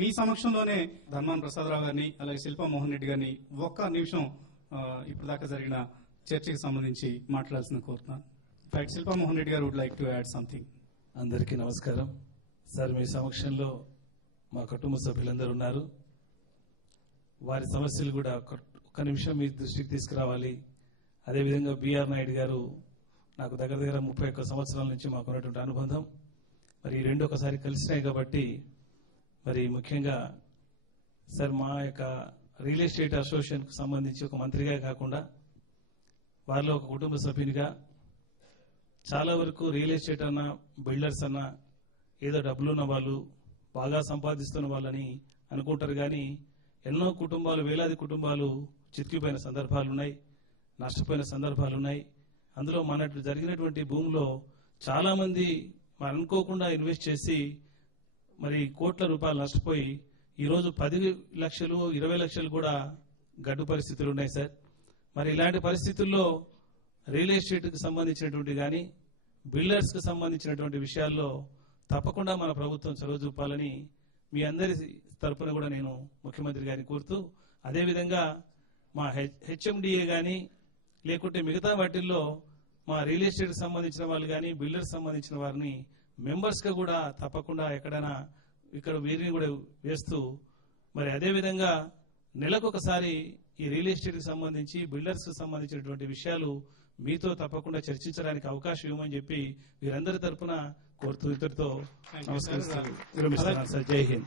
మీ సమక్షంలోనే ధర్మాన ప్రసాదరావు గారిని అలాగే శిల్పా మోహన్ రెడ్డి గారిని ఒక్క నిమిషం ఇప్పుడు దాకా జరిగిన చర్చకి సంబంధించి మాట్లాడాల్సింది కోరుతున్నాను. ఇన్ఫాక్ట్ శిల్పా మోహన్ రెడ్డి గారు would like to add something. అందరికీ నమస్కారం సార్. మీ సమక్షంలో మా కుటుంబ సభ్యులందరూ ఉన్నారు. వారి సమస్యలు కూడా ఒక్క నిమిషం మీ దృష్టికి తీసుకురావాలి. అదేవిధంగా బిఆర్ నాయుడు గారు నాకు దగ్గర 31 సంవత్సరాల నుంచి మాకున్నటువంటి అనుబంధం. మరి ఈ రెండు ఒకసారి కలిసినాయి కాబట్టి మరి ముఖ్యంగా సార్ మా యొక్క రియల్ ఎస్టేట్ అసోసియేషన్కు సంబంధించి ఒక మంత్రిగా కాకుండా వారిలో ఒక కుటుంబ సభ్యునిగా చాలా వరకు రియల్ ఎస్టేట్ అన్న బిల్డర్స్ అన్న ఏదో డబ్బులున్న వాళ్ళు బాగా సంపాదిస్తున్న వాళ్ళని అనుకుంటారు. కానీ ఎన్నో కుటుంబాలు, వేలాది కుటుంబాలు చితికిపోయిన సందర్భాలు ఉన్నాయి, నష్టపోయిన సందర్భాలు ఉన్నాయి. అందులో మనట్లు జరిగినటువంటి భూమిలో చాలా మంది మరి అనుకోకుండా ఇన్వెస్ట్ చేసి మరి కోట్ల రూపాయలు నష్టపోయి ఈరోజు 10 లక్షలు 20 లక్షలు కూడా గడ్డు పరిస్థితులు ఉన్నాయి సార్. మరి ఇలాంటి పరిస్థితుల్లో రియల్ ఎస్టేట్కి సంబంధించినటువంటి కానీ బిల్డర్స్కి సంబంధించినటువంటి విషయాల్లో తప్పకుండా మన ప్రభుత్వం చొరవ చూపాలని మీ అందరి తరఫున కూడా నేను ముఖ్యమంత్రి గారిని కోరుతూ, అదేవిధంగా మా హెచ్ఎండిఏ కానీ లేకుంటే మిగతా వాటిల్లో మా రియల్ ఎస్టేట్కి సంబంధించిన వాళ్ళు కానీ బిల్డర్స్ సంబంధించిన వారిని మెంబర్స్గా కూడా తప్పకుండా ఎక్కడైనా ఇక్కడ వీరిని కూడా వేస్తూ, మరి అదేవిధంగా నెలకొకసారి ఈ రియల్ ఎస్టేట్కి సంబంధించి బిల్డర్స్కి సంబంధించినటువంటి విషయాలు మీతో తప్పకుండా చర్చించడానికి అవకాశం ఇవ్వమని చెప్పి వీరందరి తరఫున కోరుతూ ఇద్దరితో నమస్కరిస్తున్నాను సార్. జై హింద్.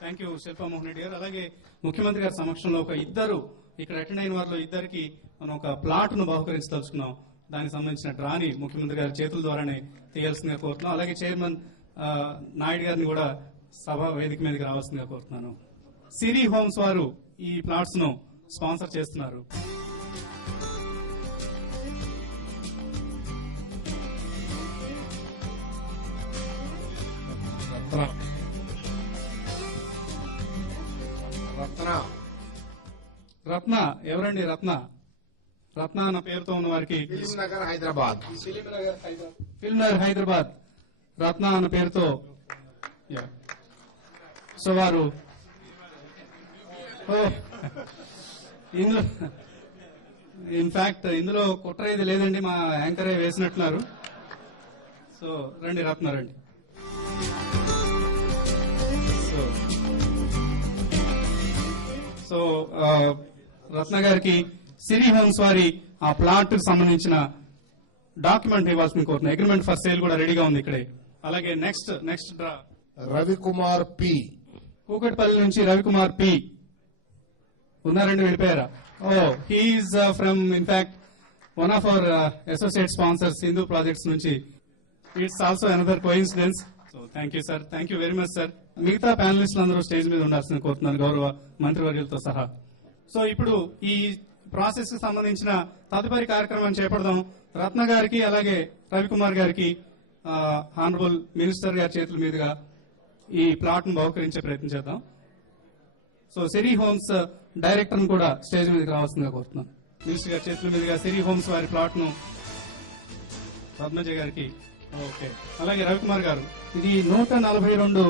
థ్యాంక్ యూ శిల్పా మోహన్ రెడ్డి గారు. అలాగే ముఖ్యమంత్రి గారి సమక్షంలో ఒక ఇద్దరు ఇక్కడ అటెండ్ అయిన వారిలో ఇద్దరికి మనం ఒక ప్లాట్ ను బహుకరించదలుచుకున్నాం. దానికి సంబంధించిన డ్రాని ముఖ్యమంత్రి గారి చేతుల ద్వారానే తీయాల్సిందిగా కోరుతున్నాం. అలాగే చైర్మన్ నాయుడు గారిని కూడా సభ వేదిక మీదకి రావాల్సిందిగా కోరుతున్నాను. సిరి హోమ్స్ వారు ఈ ప్లాట్స్ ను స్పాన్సర్ చేస్తున్నారు. రత్న ఎవరండి? రత్న అన్న పేరుతో ఉన్న వారికి ఫిల్మ్ నగర్ హైదరాబాద్ రత్న అన్న పేరుతో సో వారు ఇందులో ఇన్ఫాక్ట్ ఇందులో కుట్ర ఇది లేదండి, మా యాంకరే వేసినట్టున్నారు. సో రండి రత్న రండి. సో రత్న గారికి సిరి హోమ్స్ వారి ఆ ప్లాట్ కి సంబంధించిన డాక్యుమెంట్ ఇవ్వాల్సింది కోరుతున్నాను. అగ్రిమెంట్ ఫర్ సేల్ కూడా రెడీగా ఉంది ఇక్కడే. అలాగే next draw Ravikumar P, Kukatpally నుంచి రవికుమార్ పి ఉన్నారండి, వెళ్ళిపోయారా? He is from in fact one of our associate sponsors Hindu projects నుంచి. It's also another coincidence. So thank you sir, thank you very much sir. మిగతా ప్యానలిస్టులు అందరూ స్టేజ్ మీద ఉండాల్సింది కోరుతున్నాను, గౌరవ మంత్రివర్యులతో సహా. సో ఇప్పుడు ఈ ప్రాసెస్ కి సంబంధించిన తదుపరి కార్యక్రమం చేపడదాం. రత్న గారికి అలాగే రవికుమార్ గారికి హానరబుల్ మినిస్టర్ గారి చేతుల మీదుగా ఈ ప్లాట్ ను బహుకరించే ప్రయత్నం చేద్దాం. సో సిరి హోమ్స్ డైరెక్టర్ కూడా స్టేజ్ మీదకి రావాల్సిందిగా కోరుతున్నాం. మినిస్టర్ గారి చేతుల మీదుగా సిరి హోమ్స్ వారి ప్లాట్ ను పద్మజ గారికి. ఓకే, అలాగే రవికుమార్ గారు, ఇది 142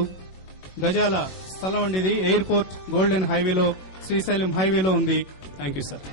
గజాల స్థలం అండి. ఇది ఎయిర్పోర్ట్ గోల్డెన్ హైవేలో, శ్రీశైలం హైవేలో ఉంది. Thank you sir.